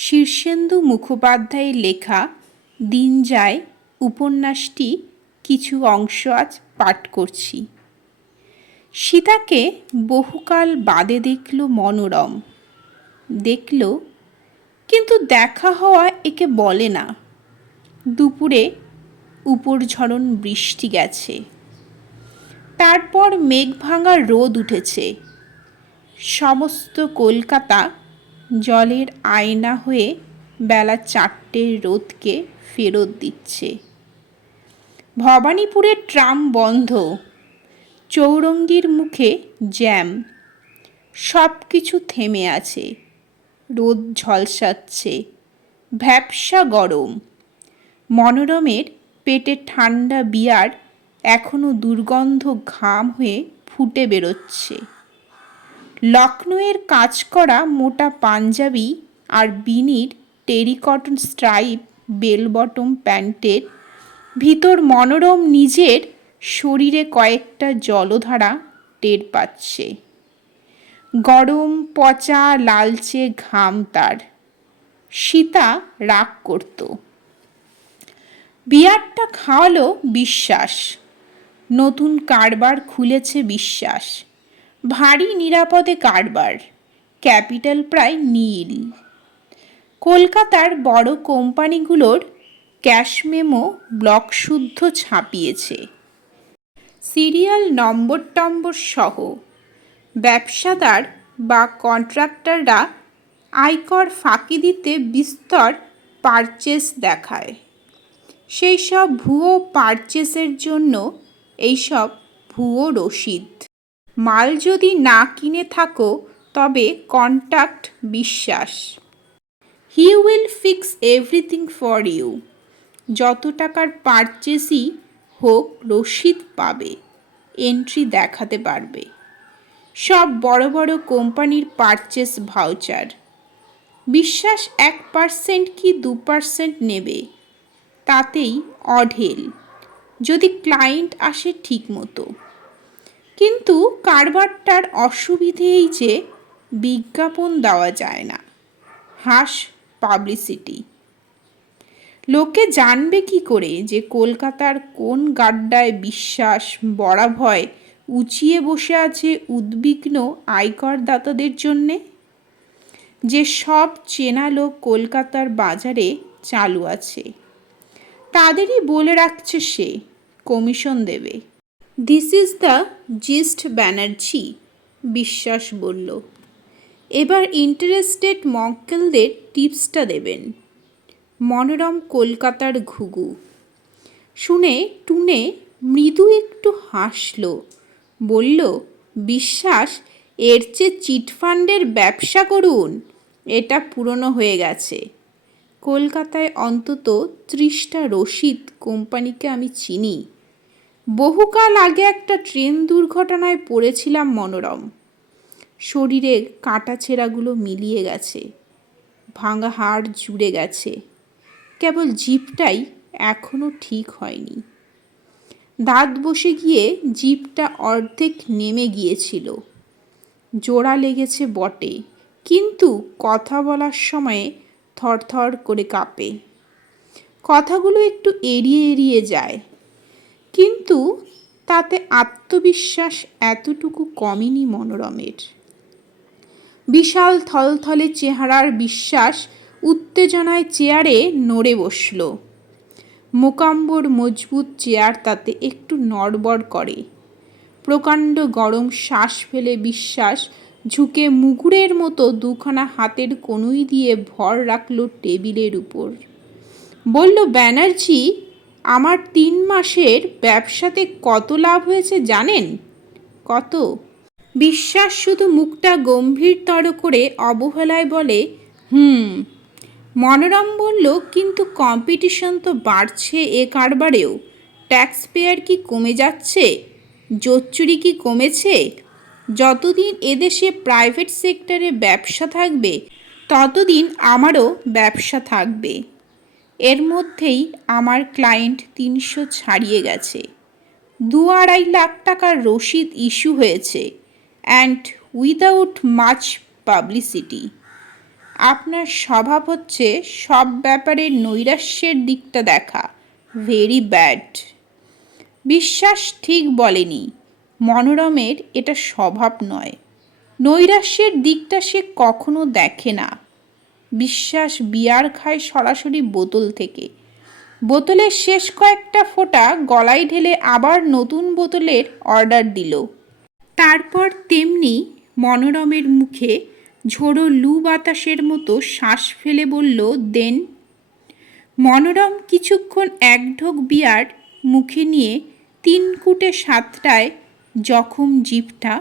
শীর্ষেন্দু মুখোপাধ্যায়ের লেখা দিন যায়, উপন্যাসটি কিছু অংশ আজ পাঠ করছি। সীতাকে বহুকাল বাদে দেখল মনোরম। দেখল, কিন্তু দেখা হওয়া একে বলে না। দুপুরে উপর ঝরন বৃষ্টি গেছে। তারপর মেঘ ভাঙা রোদ উঠেছে। সমস্ত কলকাতা জলের আয়না হয়ে বেলা চারটের রোদকে ফেরত দিচ্ছে। ভবানীপুরের ট্রাম বন্ধ। চৌরঙ্গির মুখে জ্যাম। সব কিছু থেমে আছে। রোদ ঝলসাচ্ছে। ভ্যাপসা গরম। মনোরমের পেটে ঠান্ডা বিয়ার এখনও দুর্গন্ধ ঘাম হয়ে ফুটে বেরোচ্ছে। লখনৌয়ের কাজ করা মোটা পাঞ্জাবি আর বিনির terry cotton stripe, bell bottom প্যান্টের ভিতর মনোরম নিজের শরীরে কয়েকটা জলধারা টের পাচ্ছে। গরম, পচা, লালচে ঘাম তার। সীতা রাগ করত। বিয়ারটা খাওয়ালো বিশ্বাস। নতুন কারবার খুলেছে বিশ্বাস। ভারী নিরাপদে কারবার, ক্যাপিটাল প্রায় নীল। কলকাতার বড় কোম্পানিগুলোর ক্যাশ মেমো ব্লক শুদ্ধ ছাপিয়েছে। সিরিয়াল নম্বর টম্বর সহ ব্যবসাদার বা কন্ট্রাক্টররা আয়কর ফাঁকি দিতে বিস্তর পারচেস দেখায়। সেই সব ভুয়ো পারচেসের জন্য এইসব ভুয়ো রসিদ। মাল যদি না কিনে থাকো, তবে contact Biswas. He will fix everything for you যত টাকার পারচেসই হোক, রসিদ পাবে এন্ট্রি দেখাতে পারবে। সব বড় বড় কোম্পানির পারচেস ভাউচার বিশ্বাস এক পার্সেন্ট কি দু পার্সেন্ট নেবে? তাতেই অঢেল। যদি ক্লায়েন্ট আসে ঠিক মতো কিন্তু কারবারটার অসুবিধে এই যে বিজ্ঞাপন দেওয়া যায় না। হাস পাবলিসিটি। লোকে জানবে কি করে যে কলকাতার কোন গাড্ডায় বিশ্বাস, বরাভয় উঁচিয়ে বসে আছে উদ্বিগ্ন আয়করদাতাদের জন্যে? যে সব চেনা লোক কলকাতার বাজারে চালু আছে। তাদেরই বলে রাখছে সে, কমিশন দেবে। This is the gist Banerjee Biswas বলল। এবার ইন্টারেস্টেড মক্কেলদের টিপসটা দেবেন। মনোরম কলকাতার ঘুঘু। শুনে টুনে মৃদু একটু হাসল। বলল, বিশ্বাস, এর চেয়ে চিটফান্ডের ব্যবসা করুন। এটা পুরনো হয়ে গেছে। কলকাতায় অন্তত ত্রিশটা রসিদ কোম্পানিকে আমি চিনি। বহুকাল আগে একটা ট্রেন দুর্ঘটনায় পড়েছিলাম মনোরম। শরীরের কাটা ছেঁড়াগুলো মিলিয়ে গেছে। ভাঙা হাড় জুড়ে গেছে। কেবল জিপটাই এখনও ঠিক হয়নি। দাঁত বসে গিয়ে জিপটা অর্ধেক নেমে গিয়েছিল। জোড়া লেগেছে বটে, কিন্তু কথা বলার সময়ে থরথর করে কাঁপে। কথাগুলো একটু এড়িয়ে এড়িয়ে যায়। কিন্তু তাতে আত্মবিশ্বাস এতটুকু কমেনি মনোরমের। বিশাল থলথলে চেহারার বিশ্বাস উত্তেজনায় চেয়ারে নড়ে বসল। মোকাম্বর মজবুত চেয়ার তাতে একটু নড়বড় করে। প্রকাণ্ড গরম শ্বাস ফেলে বিশ্বাস ঝুঁকে মুগুরের মতো দুখানা হাতের কনুই দিয়ে ভর রাখল টেবিলের উপর। বলল, ব্যানার্জি আমার তিন মাসের ব্যবসাতে কত লাভ হয়েছে জানেন? কত? বিশ্বাস শুধু মুখটা গম্ভীরতর করে অবহেলায় বলে, হুম, মনোরম বলল, কিন্তু কম্পিটিশন তো বাড়ছে এ কারবারেও। ট্যাক্স পেয়ার কি কমে যাচ্ছে? জোচ্চুরি কি কমেছে? যতদিন এদেশে প্রাইভেট সেক্টরে ব্যবসা থাকবে, ততদিন আমারও ব্যবসা থাকবে। এর মধ্যেই আমার ক্লায়েন্ট তিনশো ছাড়িয়ে গেছে। দু আড়াই লাখ টাকার রসিদ ইস্যু হয়েছে অ্যান্ড উইদাউট মাচ পাবলিসিটি আপনার স্বভাব হচ্ছে সব ব্যাপারে নৈরাশ্যের দিকটা দেখা। ভেরি ব্যাড বিশ্বাস ঠিক বলেনি। মনোরমের এটা স্বভাব নয়। নৈরাশ্যের দিকটা সে কখনো দেখে না। বিশ্বাস বিয়ার খায় সরাসরি বোতল থেকে। বোতলের শেষ কয়েকটা ফোঁটা গলায় ঢেলে আবার নতুন বোতলের অর্ডার দিল। তারপর তেমনি মনোরমের মুখে ঝোড়ো লু বাতাসের মতো শ্বাস ফেলে বলল, দেন। মনোরম কিছুক্ষণ এক ঢোক বিয়ার মুখে নিয়ে তিন কুটে সাতটায় জখম জিভটা